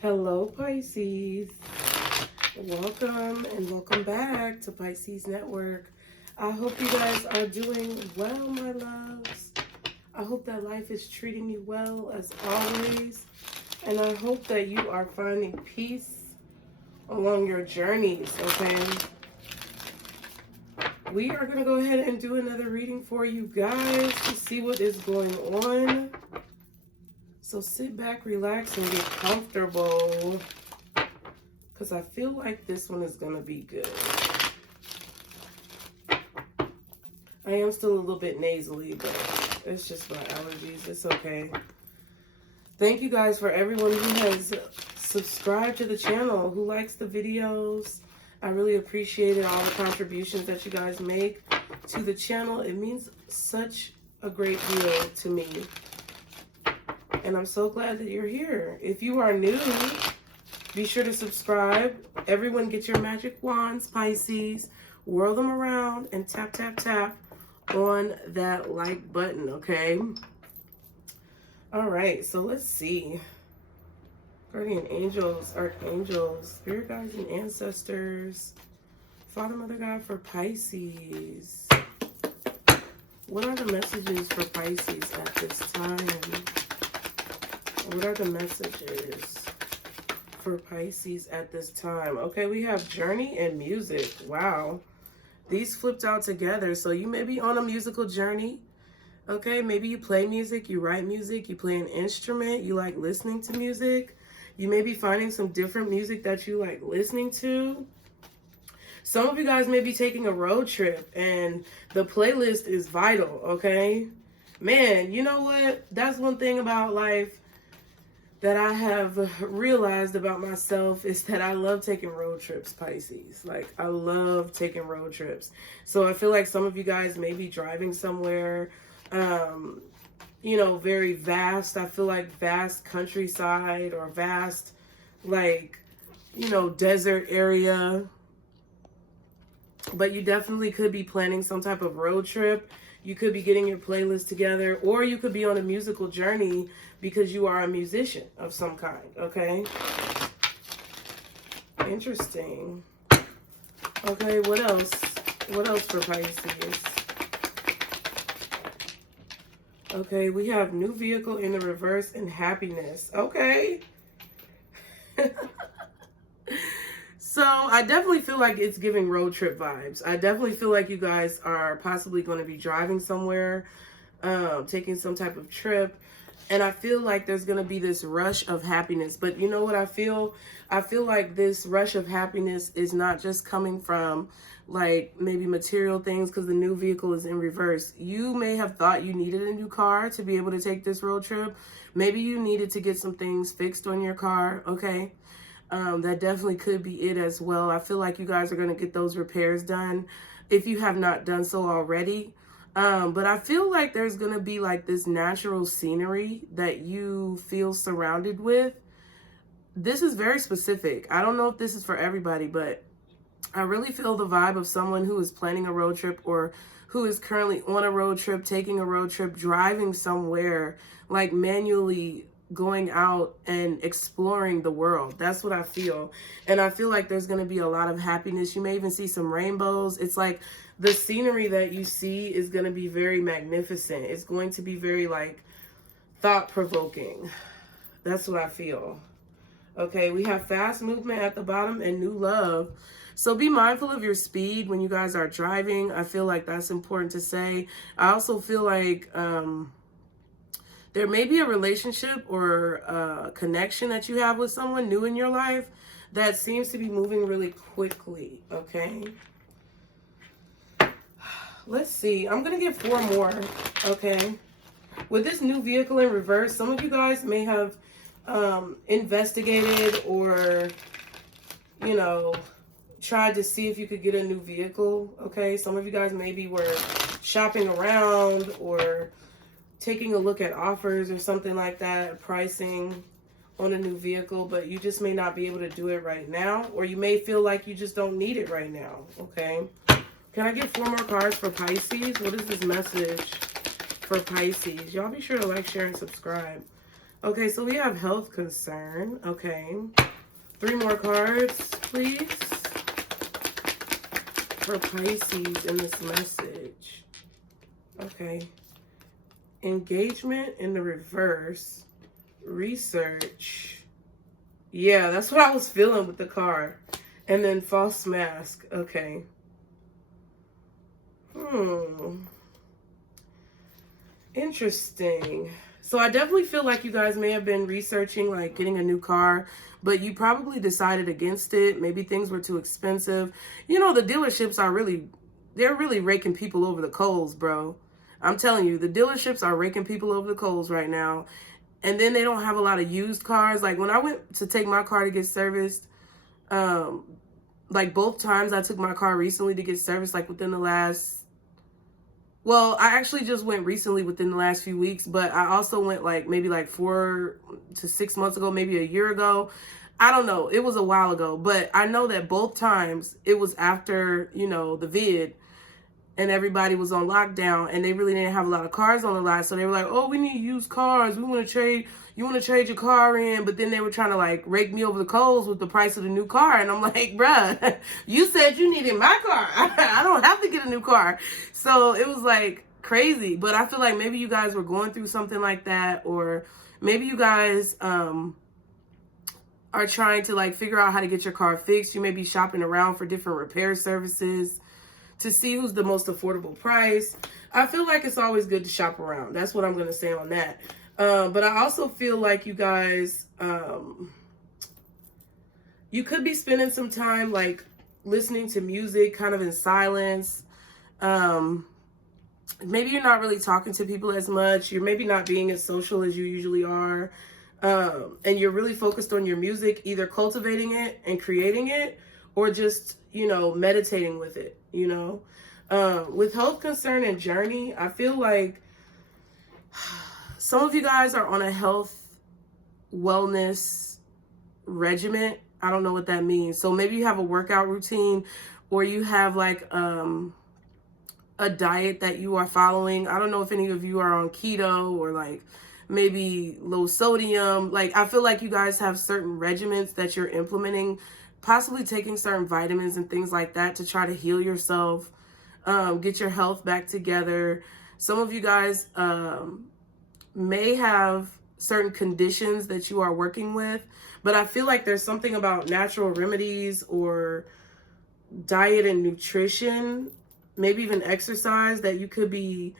Hello, Pisces. Welcome and welcome back to Pisces Network. I hope you guys are doing well, my loves. I hope that life is treating you well as always. And I hope that you are finding peace along your journeys, okay? We are going to go ahead and do another reading for you guys to see what is going on. So sit back, relax, and get comfortable, because I feel like this one is going to be good. I am still a little bit nasally, but it's just my allergies. It's okay. Thank you guys for everyone who has subscribed to the channel, who likes the videos. I really appreciate it, all the contributions that you guys make to the channel. It means such a great deal to me. And I'm so glad that you're here. If you are new, be sure to subscribe. Everyone get your magic wands, Pisces. Whirl them around and tap, tap, tap on that like button, okay? All right, so let's see. Guardian angels, archangels, spirit guides and ancestors. Father, Mother, God for Pisces. What are the messages for Pisces at this time? What are the messages for Pisces at this time? Okay, we have journey and music. Wow. These flipped out together. So you may be on a musical journey. Okay, maybe you play music, you write music, you play an instrument, you like listening to music. You may be finding some different music that you like listening to. Some of you guys may be taking a road trip and the playlist is vital, okay? Man, you know what? That's one thing about life that I have realized about myself is that I love taking road trips, Pisces. Like, I love taking road trips. So I feel like some of you guys may be driving somewhere, you know, very vast. I feel like vast countryside or vast, like, you know, desert area. But you definitely could be planning some type of road trip. You could be getting your playlist together, or you could be on a musical journey because you are a musician of some kind, okay? Interesting. Okay, what else? What else for Pisces? Okay, we have new vehicle in the reverse and happiness. Okay. So I definitely feel like it's giving road trip vibes. I definitely feel like you guys are possibly going to be driving somewhere, taking some type of trip. And I feel like there's going to be this rush of happiness. But you know what I feel? I feel like this rush of happiness is not just coming from like maybe material things because the new vehicle is in reverse. You may have thought you needed a new car to be able to take this road trip. Maybe you needed to get some things fixed on your car, okay? That definitely could be it as well. I feel like you guys are going to get those repairs done if you have not done so already. But I feel like there's going to be like this natural scenery that you feel surrounded with. This is very specific. I don't know if this is for everybody, but I really feel the vibe of someone who is planning a road trip or who is currently on a road trip, taking a road trip, driving somewhere, like manually going out and exploring the world. That's what I feel. And I feel like there's going to be a lot of happiness. You may even see some rainbows. It's like the scenery that you see is going to be very magnificent. It's going to be very like thought-provoking. That's what I feel. Okay, we have fast movement at the bottom and new love. So be mindful of your speed when you guys are driving. I feel like that's important to say. I also feel like there may be a relationship or a connection that you have with someone new in your life that seems to be moving really quickly, okay? Let's see. I'm going to get 4 more, okay? With this new vehicle in reverse, some of you guys may have investigated or, you know, tried to see if you could get a new vehicle, okay? Some of you guys maybe were shopping around or taking a look at offers or something like that, pricing on a new vehicle, but you just may not be able to do it right now, or you may feel like you just don't need it right now, okay? Can I get 4 more cards for Pisces? What is this message for Pisces? Y'all be sure to like, share, and subscribe. Okay, so we have health concern. Okay. 3 more cards, please, for Pisces in this message. Okay. Engagement in the reverse. Research. Yeah, that's what I was feeling with the card. And then false mask. Okay. Interesting. So I definitely feel like you guys may have been researching like getting a new car, but you probably decided against it. Maybe things were too expensive. You know, the dealerships are they're really raking people over the coals, bro. I'm telling you, the dealerships are raking people over the coals right now. And then they don't have a lot of used cars. Like when I went to take my car to get serviced, like both times I took my car recently to get serviced, like within the last, well, I actually just went recently within the last few weeks, but I also went like maybe like 4 to 6 months ago, maybe a year ago. I don't know. It was a while ago, but I know that both times it was after, you know, the vid and everybody was on lockdown and they really didn't have a lot of cars on the lot. So they were like, oh, we need used cars. We want to trade. You want to trade your car in? But then they were trying to like rake me over the coals with the price of the new car. And I'm like, bruh, you said you needed my car. I don't have to get a new car. So it was like crazy. But I feel like maybe you guys were going through something like that, or maybe you guys are trying to like figure out how to get your car fixed. You may be shopping around for different repair services to see who's the most affordable price. I feel like it's always good to shop around. That's what I'm going to say on that. But I also feel like you guys, you could be spending some time like listening to music kind of in silence. Maybe you're not really talking to people as much. You're maybe not being as social as you usually are. And you're really focused on your music, either cultivating it and creating it, or just, you know, meditating with it, you know. With health concern and journey, I feel like some of you guys are on a health wellness regimen. I don't know what that means. So maybe you have a workout routine, or you have like a diet that you are following. I don't know if any of you are on keto or like maybe low sodium. Like I feel like you guys have certain regimens that you're implementing, possibly taking certain vitamins and things like that to try to heal yourself, get your health back together. Some of you guys may have certain conditions that you are working with, but I feel like there's something about natural remedies or diet and nutrition, maybe even exercise, that you could be,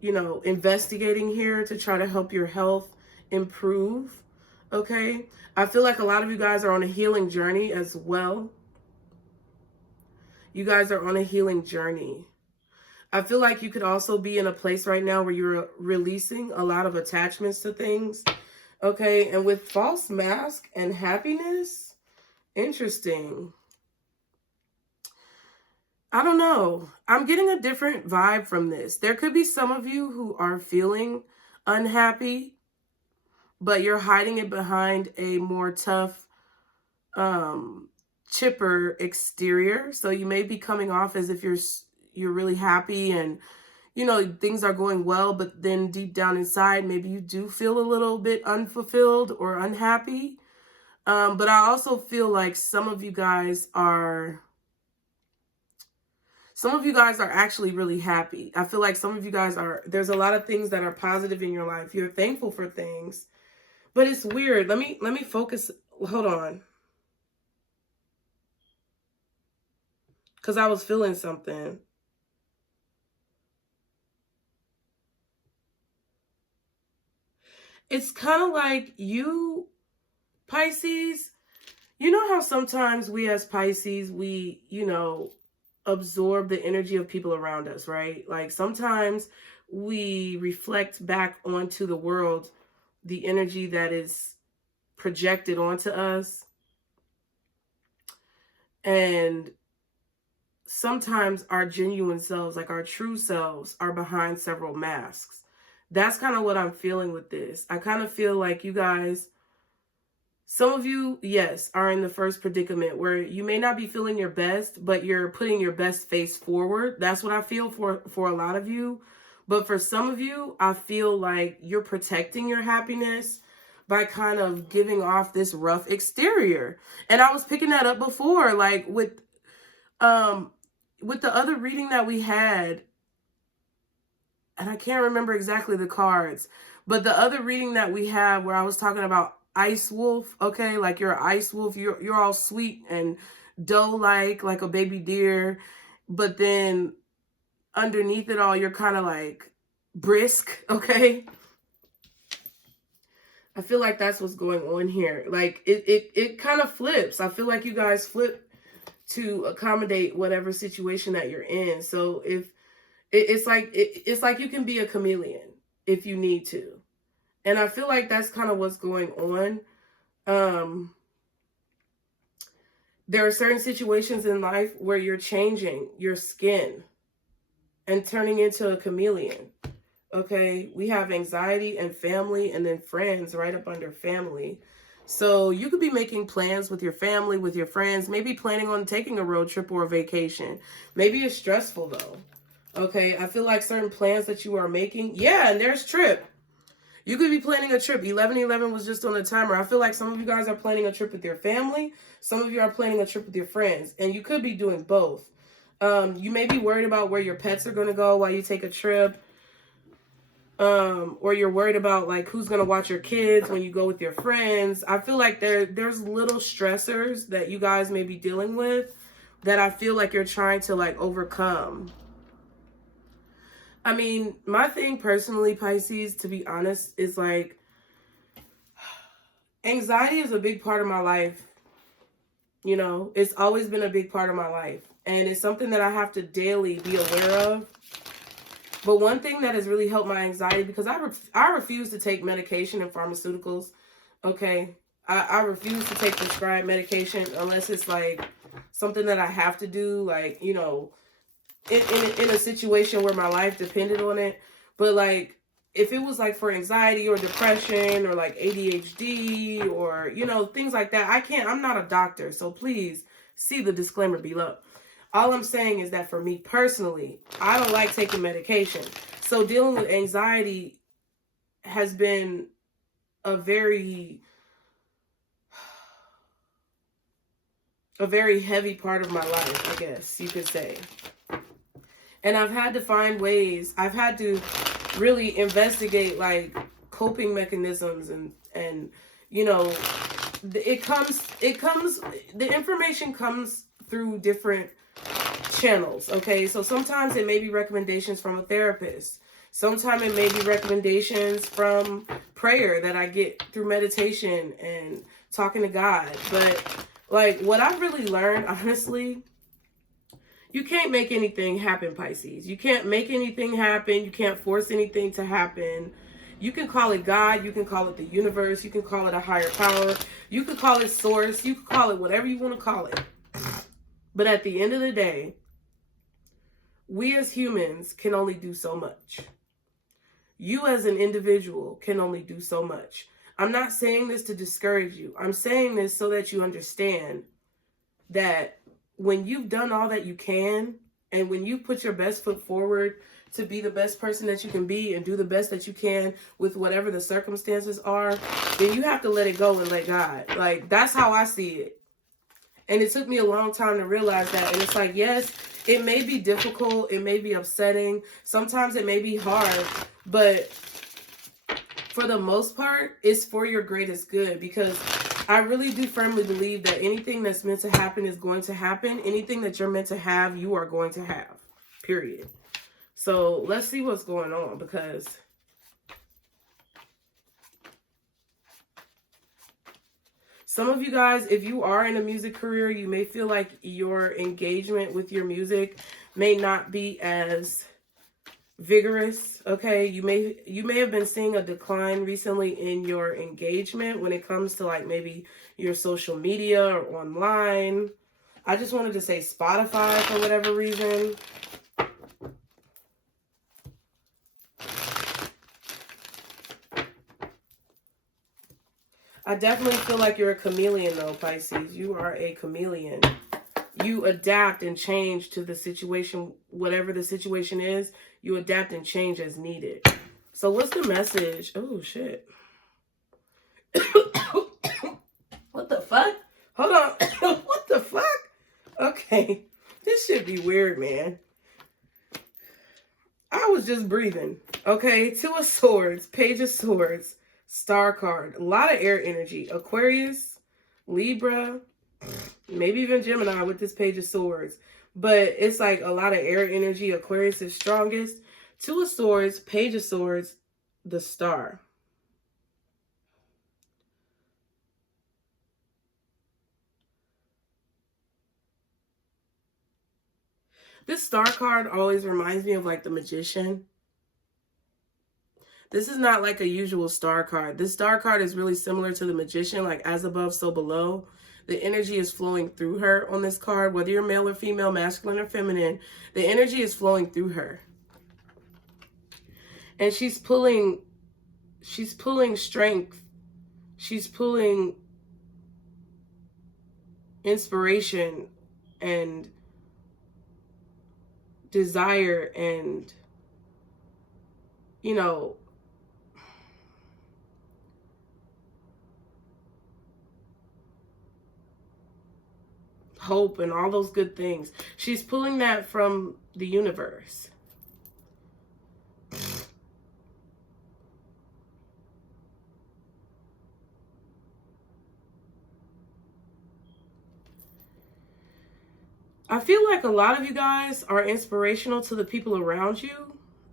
you know, investigating here to try to help your health improve. Okay. I feel like a lot of you guys are on a healing journey as well. You guys are on a healing journey. I feel like you could also be in a place right now where you're releasing a lot of attachments to things. Okay. And with false mask and happiness, interesting. I don't know. I'm getting a different vibe from this. There could be some of you who are feeling unhappy, but you're hiding it behind a more tough, chipper exterior. So you may be coming off as if you're really happy and, you know, things are going well, but then deep down inside, maybe you do feel a little bit unfulfilled or unhappy. But I also feel like some of you guys are actually really happy. I feel like some of you guys there's a lot of things that are positive in your life. You're thankful for things, but it's weird. Let me focus. Hold on. Because I was feeling something. It's kind of like you, Pisces, you know how sometimes we as Pisces, we, you know, absorb the energy of people around us, right? Like sometimes we reflect back onto the world the energy that is projected onto us. And sometimes our genuine selves, like our true selves, are behind several masks. That's kind of what I'm feeling with this. I kind of feel like you guys, some of you, yes, are in the first predicament where you may not be feeling your best, but you're putting your best face forward. That's what I feel for a lot of you. But for some of you, I feel like you're protecting your happiness by kind of giving off this rough exterior. And I was picking that up before, like with the other reading that we had, and I can't remember exactly the cards, but the other reading that we had where I was talking about ice wolf, okay, like you're an ice wolf, you're all sweet and doe-like a baby deer, but then underneath it all, you're kind of like brisk, okay? I feel like that's what's going on here. Like it kind of flips. I feel like you guys flip to accommodate whatever situation that you're in. So if it's like you can be a chameleon if you need to. And I feel like that's kind of what's going on. There are certain situations in life where you're changing your skin and turning into a chameleon. Okay, we have anxiety and family, and then friends right up under family. So you could be making plans with your family, with your friends, maybe planning on taking a road trip or a vacation. Maybe it's stressful though. Okay, I feel like certain plans that you are making. Yeah, and there's trip. You could be planning a trip. 1111 was just on the timer. I feel like some of you guys are planning a trip with your family. Some of you are planning a trip with your friends. And you could be doing both. You may be worried about where your pets are going to go while you take a trip. Or you're worried about like who's going to watch your kids when you go with your friends. I feel like there's little stressors that you guys may be dealing with that I feel like you're trying to like overcome. I mean, my thing personally, Pisces, to be honest, is like anxiety is a big part of my life. You know, it's always been a big part of my life. And it's something that I have to daily be aware of. But one thing that has really helped my anxiety, because I refuse to take medication and pharmaceuticals, okay? I refuse to take prescribed medication unless it's like something that I have to do, like, you know, in a situation where my life depended on it. But like, if it was like for anxiety or depression or like ADHD or, you know, things like that, I'm not a doctor. So please see the disclaimer below. All I'm saying is that for me personally, I don't like taking medication. So dealing with anxiety has been a very heavy part of my life, I guess you could say. And I've had to find ways, I've had to really investigate like coping mechanisms and you know, the information comes through different channels, okay? So sometimes it may be recommendations from a therapist. Sometimes it may be recommendations from prayer that I get through meditation and talking to God. But like what I've really learned, honestly, you can't make anything happen, Pisces. You can't make anything happen. You can't force anything to happen. You can call it God. You can call it the universe. You can call it a higher power. You can call it source. You can call it whatever you want to call it. But at the end of the day, we as humans can only do so much. You as an individual can only do so much. I'm not saying this to discourage you. I'm saying this so that you understand that when you've done all that you can, and when you put your best foot forward to be the best person that you can be and do the best that you can with whatever the circumstances are, then you have to let it go and let God. Like, that's how I see it. And it took me a long time to realize that. And it's like, yes, it may be difficult. It may be upsetting. Sometimes it may be hard. But for the most part, it's for your greatest good. Because I really do firmly believe that anything that's meant to happen is going to happen. Anything that you're meant to have, you are going to have. Period. So let's see what's going on, because some of you guys, if you are in a music career, you may feel like your engagement with your music may not be as vigorous, okay? You may have been seeing a decline recently in your engagement when it comes to like maybe your social media or online. I just wanted to say Spotify for whatever reason. I definitely feel like you're a chameleon though, Pisces. You are a chameleon. you adapt and change to the situation, whatever the situation is, you adapt and change as needed. So what's the message? Oh, shit. What the fuck? Hold on. What the fuck? Okay. This should be weird, man. I was just breathing. Okay. Two of Swords, Page of Swords, Star card. A lot of air energy. Aquarius, Libra, maybe even Gemini with this Page of Swords. But it's like a lot of air energy. Aquarius is strongest. Two of Swords, Page of Swords, the Star. This Star card always reminds me of like the Magician. This is not like a usual Star card. This Star card is really similar to the Magician, like as above, so below. The energy is flowing through her on this card, whether you're male or female, masculine or feminine. The energy is flowing through her. And she's pulling strength. She's pulling inspiration and desire and, you know, hope and all those good things. She's pulling that from the universe. I feel like a lot of you guys are inspirational to the people around you.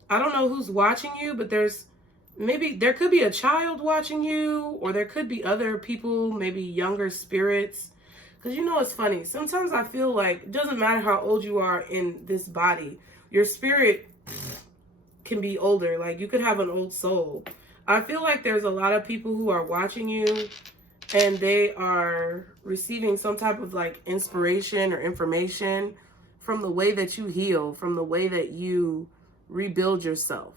I don't know who's watching you, but there could be a child watching you, or there could be other people, maybe younger spirits. Because you know, it's funny. Sometimes I feel like it doesn't matter how old you are in this body. Your spirit can be older. Like you could have an old soul. I feel like there's a lot of people who are watching you and they are receiving some type of like inspiration or information from the way that you heal, from the way that you rebuild yourself.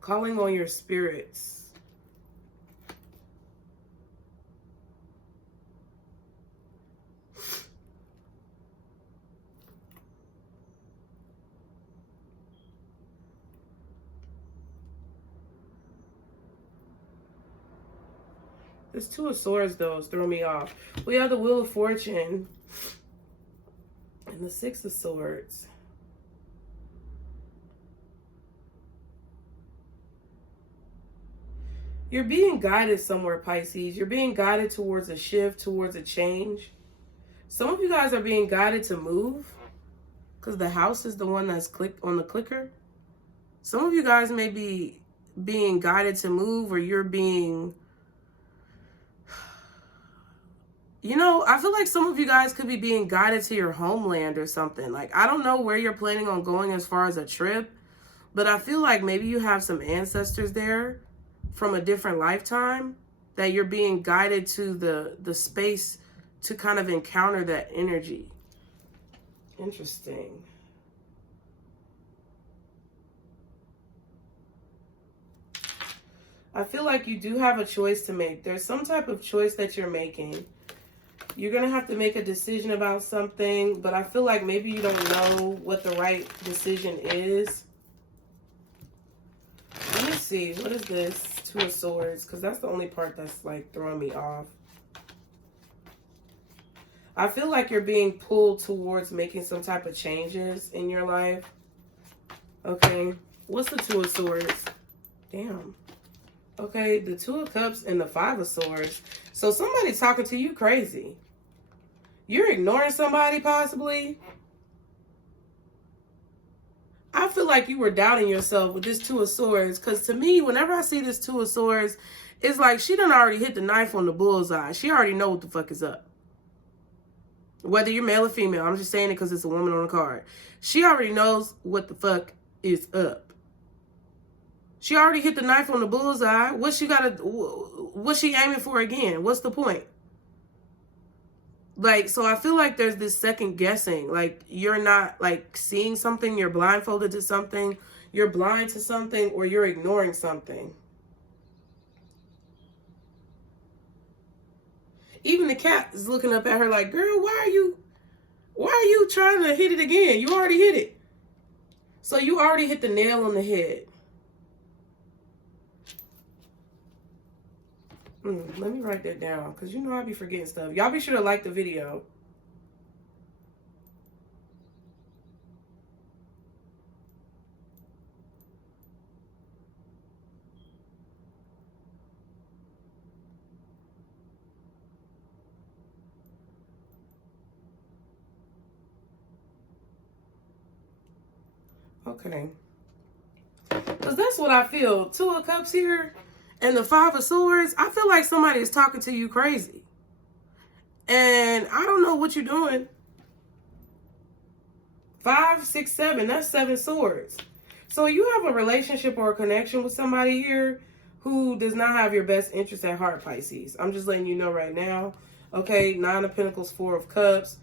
Calling on your spirits. This Two of Swords, though, is throwing me off. We have the Wheel of Fortune and the Six of Swords. You're being guided somewhere, Pisces. You're being guided towards a shift, towards a change. Some of you guys are being guided to move because the house is the one that's clicked on the clicker. Some of you guys may be being guided to move, or you're being... You know, I feel like some of you guys could be being guided to your homeland or something. Like, I don't know where you're planning on going as far as a trip, but I feel like maybe you have some ancestors there from a different lifetime that you're being guided to the space to kind of encounter that energy. Interesting. I feel like you do have a choice to make. There's some type of choice that you're making. You're going to have to make a decision about something, but I feel like maybe you don't know what the right decision is. Let me see. What is this? Two of Swords, because that's the only part that's like throwing me off. I feel like you're being pulled towards making some type of changes in your life. Okay. What's the Two of Swords? Damn. Okay, the Two of Cups and the Five of Swords. So somebody's talking to you crazy. You're ignoring somebody, possibly. I feel like you were doubting yourself with this Two of Swords. Because to me, whenever I see this Two of Swords, it's like she done already hit the knife on the bullseye. She already know what the fuck is up. Whether you're male or female. I'm just saying it because it's a woman on the card. She already knows what the fuck is up. She already hit the knife on the bullseye. What's she aiming for again? What's the point? Like, so I feel like there's this second guessing. Like, you're not, like, seeing something. You're blindfolded to something. You're blind to something, or you're ignoring something. Even the cat is looking up at her like, girl, why are you trying to hit it again? You already hit it. So you already hit the nail on the head. Let me write that down, because you know I be forgetting stuff. Y'all be sure to like the video. Okay. Because that's what I feel. 2 of Cups here and the 5 of Swords. I feel like somebody is talking to you crazy. And I don't know what you're doing. 5, 6, 7. That's 7 swords. So you have a relationship or a connection with somebody here who does not have your best interest at heart, Pisces. I'm just letting you know right now. Okay, 9 of Pentacles, 4 of Cups.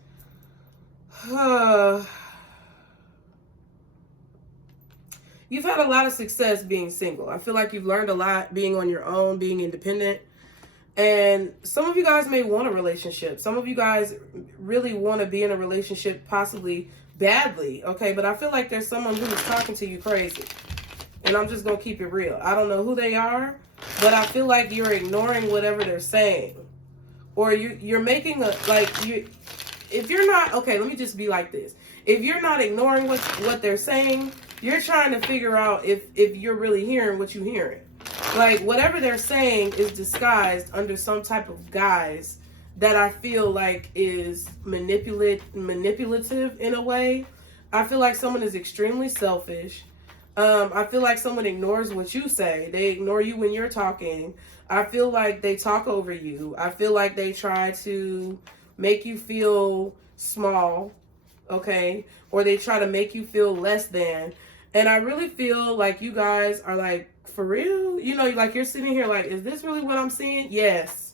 You've had a lot of success being single. I feel like you've learned a lot being on your own, being independent. And some of you guys may want a relationship. Some of you guys really want to be in a relationship, possibly badly. Okay, but I feel like there's someone who is talking to you crazy. And I'm just going to keep it real. I don't know who they are, but I feel like you're ignoring whatever they're saying. Or you're making a, if you're not, okay, let me just be like this. If you're not ignoring what they're saying, you're trying to figure out if you're really hearing what you're hearing. Like, whatever they're saying is disguised under some type of guise that I feel like is manipulative in a way. I feel like someone is extremely selfish. I feel like someone ignores what you say. They ignore you when you're talking. I feel like they talk over you. I feel like they try to make you feel small, okay? Or they try to make you feel less than. And I really feel like you guys are like, for real? You know, like you're sitting here like, is this really what I'm seeing? Yes.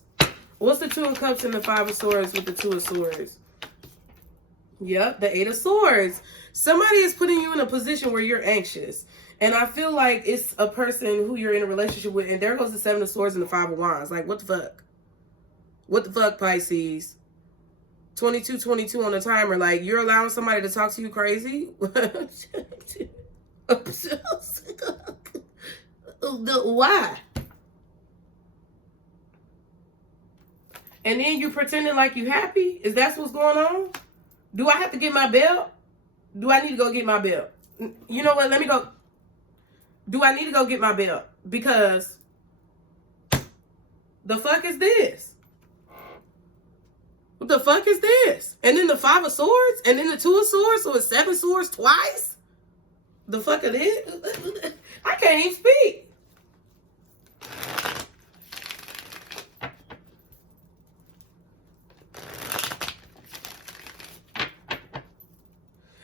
What's the 2 of Cups and the 5 of Swords with the 2 of Swords? Yep, the 8 of Swords. Somebody is putting you in a position where you're anxious. And I feel like it's a person who you're in a relationship with. And there goes the 7 of Swords and the 5 of Wands. Like, what the fuck? What the fuck, Pisces? 22:22 on the timer. Like, you're allowing somebody to talk to you crazy? Why? And then you pretending like you happy? Is that what's going on? Do I have to get my belt? Do I need to go get my belt? You know what? Let me go. Do I need to go get my belt? Because the fuck is this? What the fuck is this? And then the 5 of Swords? And then the 2 of Swords? So it's 7 swords twice? The fuck it is? I can't even speak.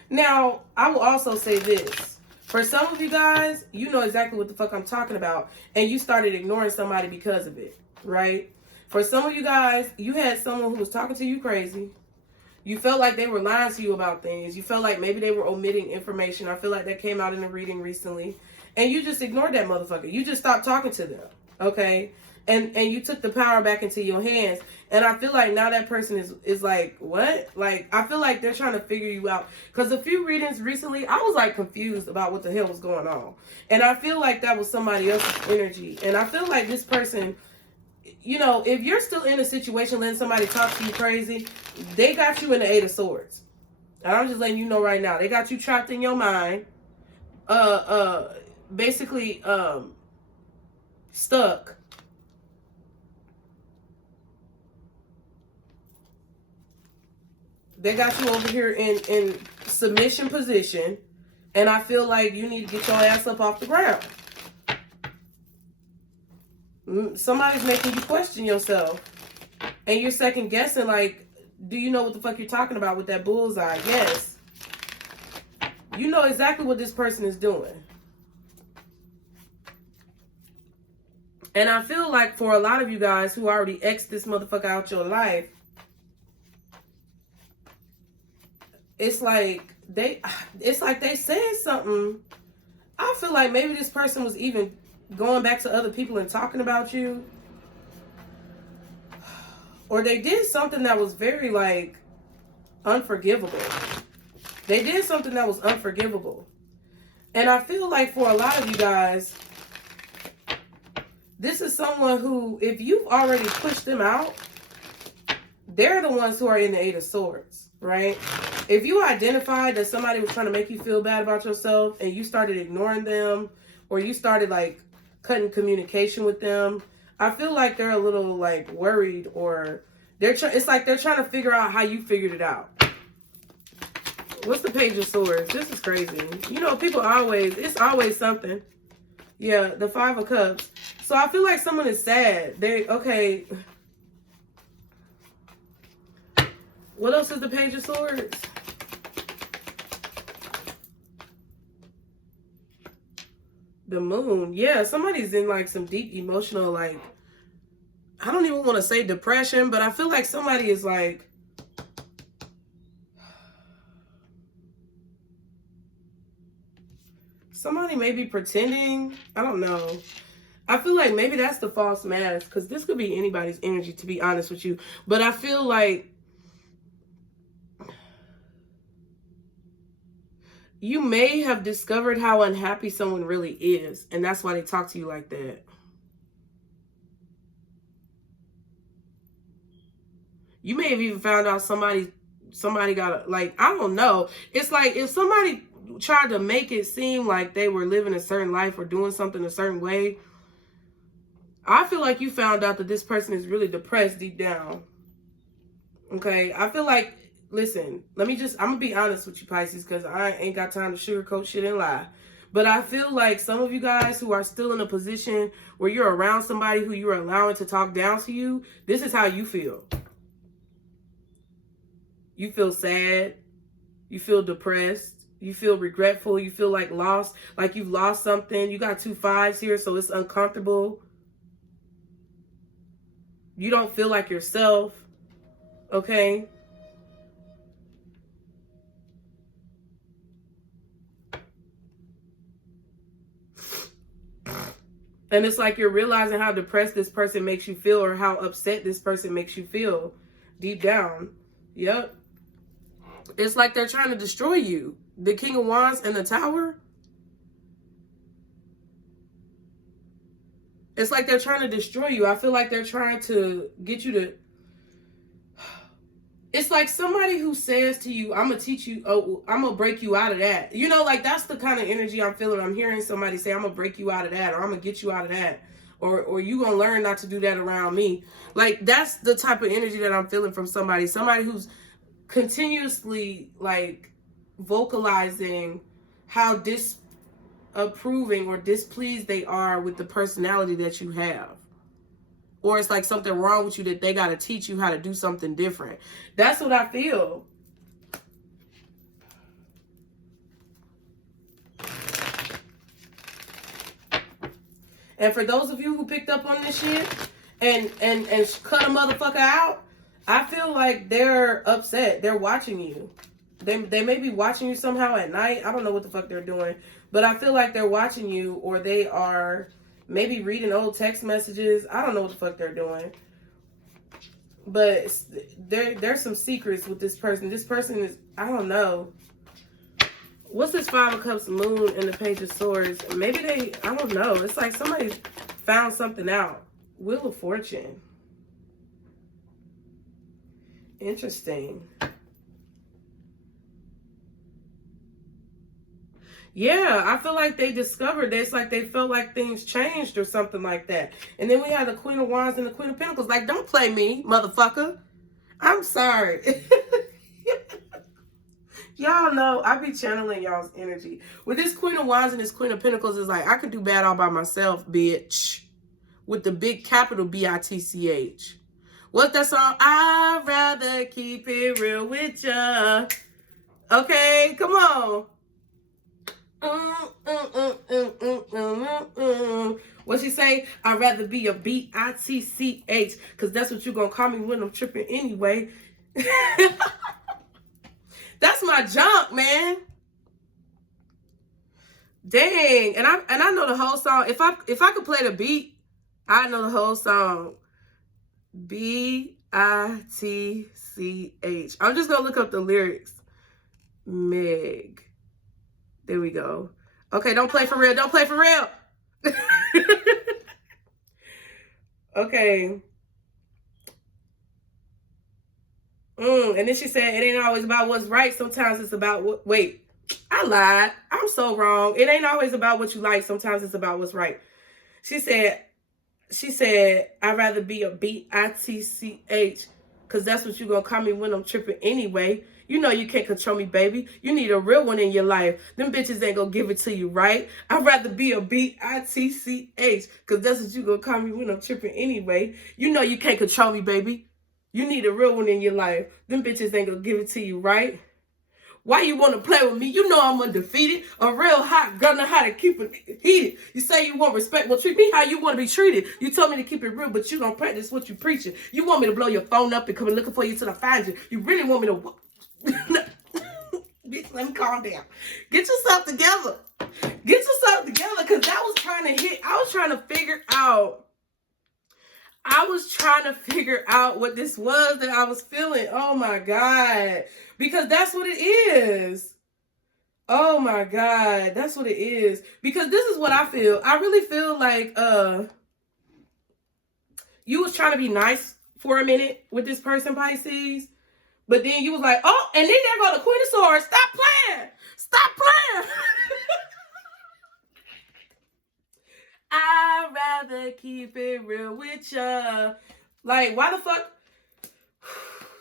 Now, I will also say this. For some of you guys, you know exactly what the fuck I'm talking about. And you started ignoring somebody because of it, right? For some of you guys, you had someone who was talking to you crazy. You felt like they were lying to you about things. You felt like maybe they were omitting information. I feel like that came out in a reading recently. And you just ignored that motherfucker. You just stopped talking to them, okay? And you took the power back into your hands. And I feel like now that person is like, what? Like, I feel like they're trying to figure you out. Because a few readings recently, I was like confused about what the hell was going on. And I feel like that was somebody else's energy. And I feel like this person, you know, if you're still in a situation letting somebody talk to you crazy, they got you in the 8 of Swords. And I'm just letting you know right now. They got you trapped in your mind. Basically, stuck. They got you over here in submission position. And I feel like you need to get your ass up off the ground. Somebody's making you question yourself. And you're second guessing, like, do you know what the fuck you're talking about with that bullseye? Yes. You know exactly what this person is doing. And I feel like for a lot of you guys who already X'd this motherfucker out your life, it's like they said something. I feel like maybe this person was even going back to other people and talking about you. Or they did something that was very, like, unforgivable. They did something that was unforgivable. And I feel like for a lot of you guys, this is someone who, if you've already pushed them out, they're the ones who are in the Eight of Swords, right? If you identified that somebody was trying to make you feel bad about yourself and you started ignoring them, or you started, like, cutting communication with them, I feel like they're a little, like, worried, or it's like they're trying to figure out how you figured it out. What's the Page of Swords? This is crazy. You know, people always, it's always something. Yeah, the Five of Cups. So I feel like someone is sad. Okay. What else is the Page of Swords? The Moon. Yeah, somebody's in, like, some deep emotional, like, I don't even want to say depression, but I feel like somebody is, like, somebody may be pretending. I don't know. I feel like maybe that's the false mask, because this could be anybody's energy, to be honest with you. But I feel like you may have discovered how unhappy someone really is, and that's why they talk to you like that. You may have even found out somebody got, like, I don't know. It's like if somebody tried to make it seem like they were living a certain life or doing something a certain way, I feel like you found out that this person is really depressed deep down. Okay? I feel like, listen, I'm going to be honest with you, Pisces, because I ain't got time to sugarcoat shit and lie. But I feel like some of you guys who are still in a position where you're around somebody who you're allowing to talk down to you, this is how you feel. You feel sad. You feel depressed. You feel regretful. You feel like lost, like you've lost something. You got 2 5s here, so it's uncomfortable. You don't feel like yourself. Okay? And it's like you're realizing how depressed this person makes you feel, or how upset this person makes you feel deep down. Yep. It's like they're trying to destroy you. The King of Wands and the Tower. It's like they're trying to destroy you. I feel like they're trying to get you to... It's like somebody who says to you, I'm going to teach you, oh, I'm going to break you out of that. You know, like that's the kind of energy I'm feeling. I'm hearing somebody say, I'm going to break you out of that, or I'm going to get you out of that. Or you going to learn not to do that around me. Like that's the type of energy that I'm feeling from somebody. Somebody who's continuously, like, vocalizing how disapproving or displeased they are with the personality that you have. Or it's like something wrong with you that they got to teach you how to do something different. That's what I feel. And for those of you who picked up on this shit and cut a motherfucker out, I feel like they're upset. They're watching you. They may be watching you somehow at night. I don't know what the fuck they're doing. But I feel like they're watching you, or they are maybe reading old text messages. I don't know what the fuck they're doing. But there's some secrets with this person. This person is, I don't know. What's this Five of Cups, Moon, and the Page of Swords? Maybe I don't know. It's like somebody found something out. Wheel of Fortune. Interesting. Yeah, I feel like they discovered this. It's like they felt like things changed or something like that. And then we have the Queen of Wands and the Queen of Pentacles. Like, don't play me, motherfucker. I'm sorry. Y'all know I be channeling y'all's energy. With this Queen of Wands and this Queen of Pentacles, is like, I could do bad all by myself, bitch. With the big capital B.I.T.C.H. What's that song? I'd rather keep it real with ya. Okay, come on. What she say? I'd rather be a B.I.T.C.H. Because that's what you're going to call me when I'm tripping anyway. That's my junk, man. Dang. And I know the whole song. If I could play the beat, I know the whole song. B.I.T.C.H. B.I.T.C.H. I'm just going to look up the lyrics. Meg. There we go. Okay, don't play for real. Don't play for real. Okay. And then she said, it ain't always about what's right. Sometimes it's about what... Wait, I lied. I'm so wrong. It ain't always about what you like. Sometimes it's about what's right. She said, I'd rather be a B.I.T.C.H. because that's what you're going to call me when I'm tripping anyway. You know you can't control me, baby. You need a real one in your life. Them bitches ain't going to give it to you, right? I'd rather be a B.I.T.C.H. because that's what you're going to call me when I'm tripping anyway. You know you can't control me, baby. You need a real one in your life. Them bitches ain't going to give it to you, right? Why you want to play with me? You know I'm undefeated. A real hot girl know how to keep it heated. You say you want respect. Well, treat me how you want to be treated. You told me to keep it real, but you don't practice what you preaching. You want me to blow your phone up and come and looking for you till I find you. You really want me to... Bitch, let me calm down. Get yourself together. Get yourself together, because that was trying to hit. I was trying to figure out what this was that I was feeling. Oh my God. Because that's what it is. Oh my God. That's what it is. Because this is what I feel. I really feel like you was trying to be nice for a minute with this person, Pisces. But then you was like, oh, and then there go the Queen of Swords. Stop playing. Stop playing. I'd rather keep it real with ya. Like, why the fuck?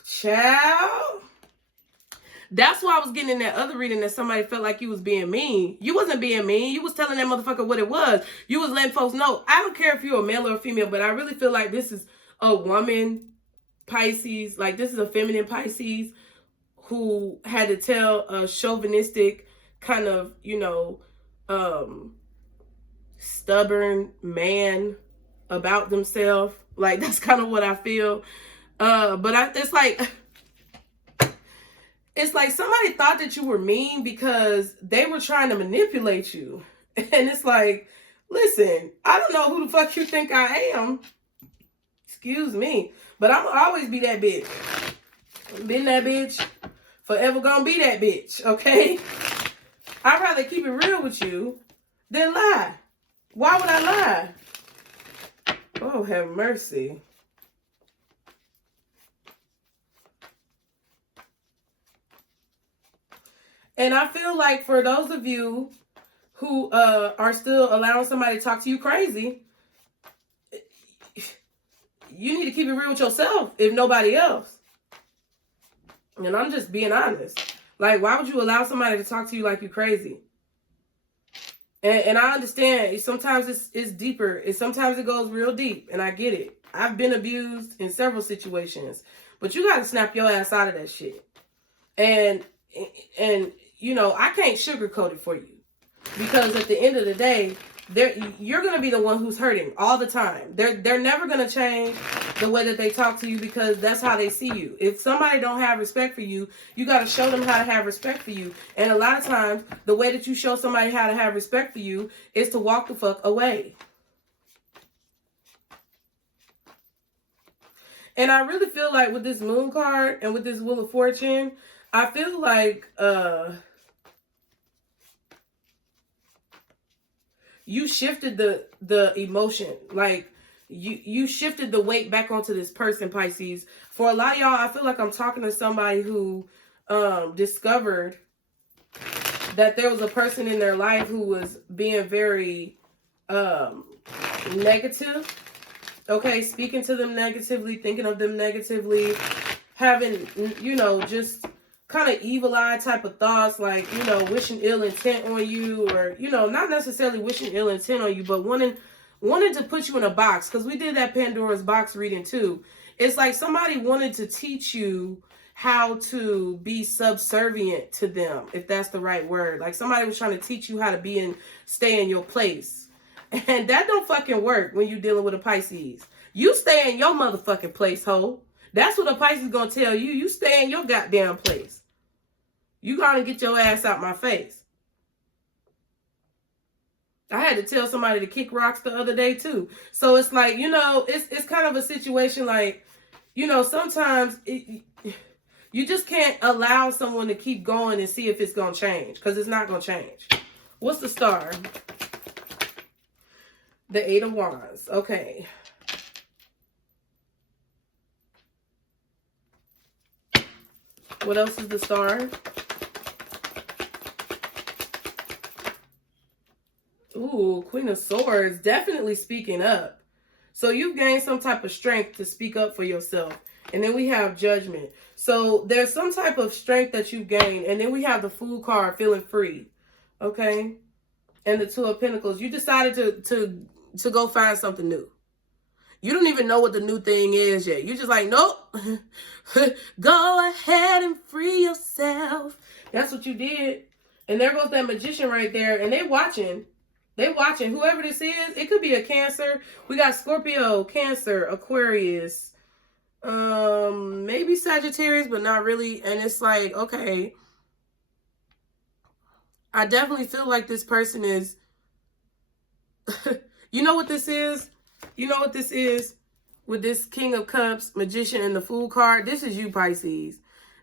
Child. That's why I was getting in that other reading that somebody felt like you was being mean. You wasn't being mean. You was telling that motherfucker what it was. You was letting folks know. I don't care if you're a male or a female, but I really feel like this is a woman Pisces. Like, this is a feminine Pisces who had to tell a chauvinistic kind of, you know, stubborn man about themselves. Like, that's kind of what I feel. But it's like somebody thought that you were mean because they were trying to manipulate you. And it's like, listen, I don't know who the fuck you think I am. Excuse me. But I'm gonna always be that bitch. Been that bitch. Forever gonna be that bitch, okay? I'd rather keep it real with you than lie. Why would I lie? Oh, have mercy. And I feel like for those of you who are still allowing somebody to talk to you crazy, you need to keep it real with yourself, if nobody else. And I'm just being honest. Like, why would you allow somebody to talk to you like you crazy? And I understand sometimes it's deeper. Sometimes it goes real deep, and I get it. I've been abused in several situations, but you got to snap your ass out of that shit. And you know, I can't sugarcoat it for you, because at the end of the day, you're going to be the one who's hurting all the time. They're never going to change the way that they talk to you, because that's how they see you. If somebody don't have respect for you, you got to show them how to have respect for you. And a lot of times, the way that you show somebody how to have respect for you is to walk the fuck away. And I really feel like with this Moon card and with this Wheel of Fortune, I feel like you shifted the emotion. Like, you shifted the weight back onto this person, Pisces. For a lot of y'all, I feel like I'm talking to somebody who discovered that there was a person in their life who was being very negative. Okay, speaking to them negatively, thinking of them negatively, having, you know, just kind of evil eye type of thoughts, like, you know, wishing ill intent on you, or, you know, not necessarily wishing ill intent on you, but wanting to put you in a box, because we did that Pandora's box reading too. It's like somebody wanted to teach you how to be subservient to them, if that's the right word. Like, somebody was trying to teach you how to stay in your place. And that don't fucking work when you're dealing with a Pisces. You stay in your motherfucking place, ho. That's what a Pisces gonna tell you. You stay in your goddamn place. You gotta get your ass out my face. I had to tell somebody to kick rocks the other day too. So it's like, you know, it's kind of a situation like, you know, sometimes you just can't allow someone to keep going and see if it's going to change, because it's not going to change. What's the star? The 8 of Wands. Okay. What else is the star? Ooh, Queen of Swords. Definitely speaking up. So you've gained some type of strength to speak up for yourself. And then we have Judgment. So there's some type of strength that you've gained. And then we have the Fool card, feeling free. Okay? And the 2 of Pentacles. You decided to go find something new. You don't even know what the new thing is yet. You're just like, nope. Go ahead and free yourself. That's what you did. And there goes that Magician right there. And they watching. They watching. Whoever this is, it could be a Cancer. We got Scorpio, Cancer, Aquarius, maybe Sagittarius, but not really. And it's like, okay, I definitely feel like this person is, you know what this is? You know what this is? With this King of Cups, Magician, and the Fool card, this is you, Pisces.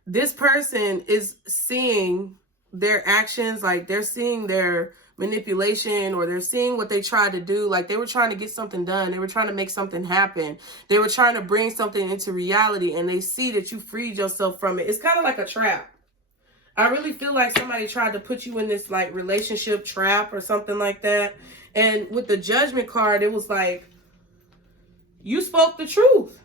This person is seeing their actions, like they're seeing their manipulation, or they're seeing what they tried to do. Like they were trying to get something done. They were trying to make something happen. They were trying to bring something into reality, and they see that you freed yourself from it. It's kind of like a trap. I really feel like somebody tried to put you in this like relationship trap or something like that. And with the Judgment card, it was like, you spoke the truth.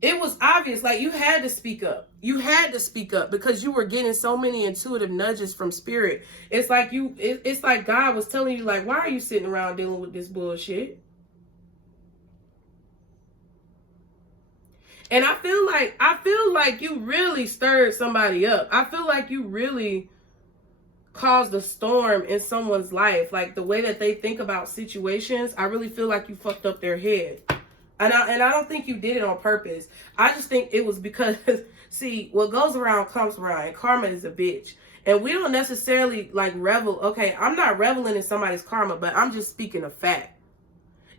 It was obvious. Like you had to speak up. You had to speak up because you were getting so many intuitive nudges from spirit. It's like it's like God was telling you, like, why are you sitting around dealing with this bullshit? And I feel like you really stirred somebody up. I feel like you really caused a storm in someone's life. Like the way that they think about situations, I really feel like you fucked up their head. And I don't think you did it on purpose. I just think it was because, see, what goes around comes around, and karma is a bitch. And we don't necessarily like revel. Okay, I'm not reveling in somebody's karma, but I'm just speaking of fact.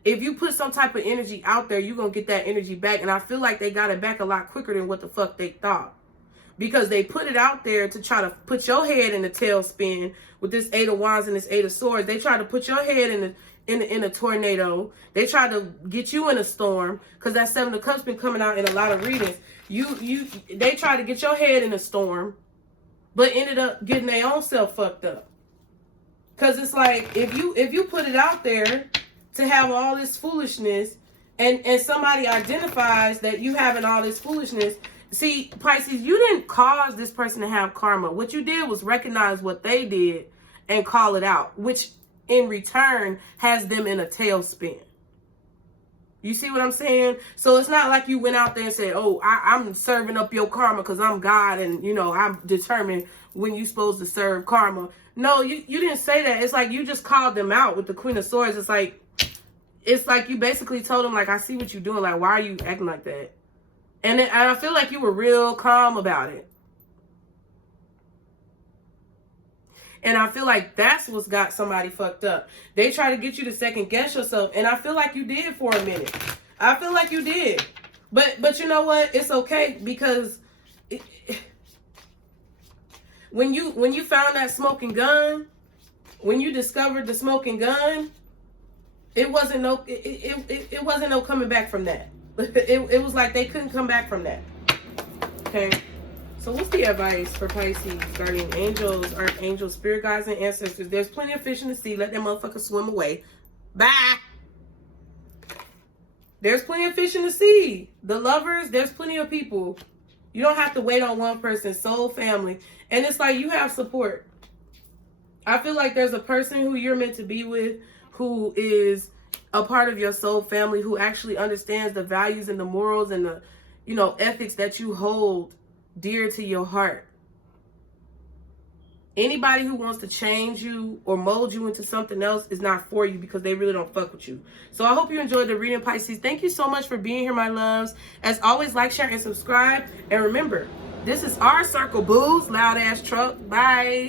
If you put some type of energy out there, you're going to get that energy back. And I feel like they got it back a lot quicker than what the fuck they thought. Because they put it out there to try to put your head in a tailspin with this 8 of Wands and this 8 of Swords. They try to put your head in a tornado. They try to get you in a storm, because that 7 of Cups been coming out in a lot of readings. They try to get your head in a storm, but ended up getting their own self fucked up. Because it's like, if you put it out there to have all this foolishness, and somebody identifies that you having all this foolishness. See, Pisces, you didn't cause this person to have karma. What you did was recognize what they did and call it out, which in return has them in a tailspin. You see what I'm saying? So it's not like you went out there and said, oh, I'm serving up your karma because I'm God, and, you know, I'm determined when you're supposed to serve karma. No, you didn't say that. It's like you just called them out with the Queen of Swords. It's like you basically told them, like, I see what you're doing. Like, why are you acting like that? And I feel like you were real calm about it. And I feel like that's what's got somebody fucked up. They try to get you to second guess yourself. And I feel like you did for a minute. I feel like you did. But you know what? It's okay, because when you found that smoking gun, when you discovered the smoking gun, it wasn't no coming back from that. It was like they couldn't come back from that. Okay. So what's the advice for Pisces, guardian angels, archangels, spirit guides, and ancestors? There's plenty of fish in the sea. Let that motherfucker swim away. Bye. There's plenty of fish in the sea. The lovers, there's plenty of people. You don't have to wait on one person. Soul family. And it's like you have support. I feel like there's a person who you're meant to be with who is a part of your soul family, who actually understands the values and the morals and the, you know, ethics that you hold dear to your heart. Anybody who wants to change you or mold you into something else is not for you, because they really don't fuck with you. So I hope you enjoyed the reading, Pisces. Thank you so much for being here, my loves. As always, like, share, and subscribe. And remember, this is our circle, booze. Loud ass truck. Bye.